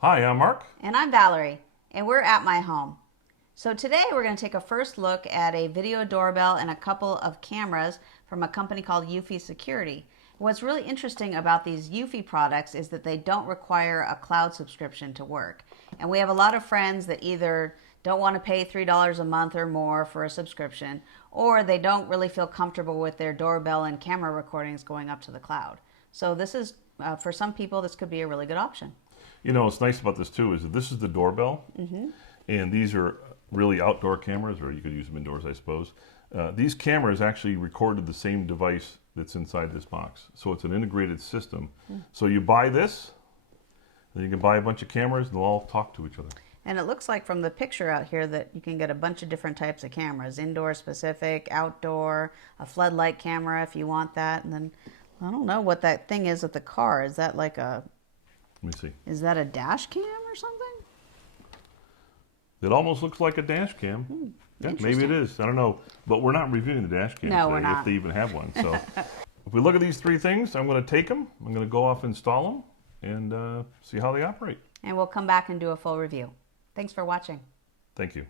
Hi, I'm Mark. And I'm Valerie, and we're at my home. So today we're going to take a first look at a video doorbell and a couple of cameras from a company called Eufy Security. What's really interesting about these Eufy products is that they don't require a cloud subscription to work. And we have a lot of friends that either don't want to pay $3 a month or more for a subscription, or they don't really feel comfortable with their doorbell and camera recordings going up to the cloud. So this is, for some people, this could be a really good option. You know, what's nice about this too is that this is the doorbell, and these are really outdoor cameras, or you could use them indoors, I suppose. These cameras actually recorded the same device that's inside this box. So it's an integrated system. So you buy this, then you can buy a bunch of cameras, and they'll all talk to each other. And it looks like from the picture out here that you can get a bunch of different types of cameras, indoor specific, outdoor, a floodlight camera if you want that. And then, I don't know what that thing is at the car. Is that like a... Let me see. Is that a dash cam or something? It almost looks like a dash cam. Yeah, maybe it is. I don't know. But we're not reviewing the dash cam No, we're today, not. if they even have one. So if we look at these three things, I'm going to take them. I'm going to go off and install them and see how they operate. And we'll come back and do a full review. Thanks for watching. Thank you.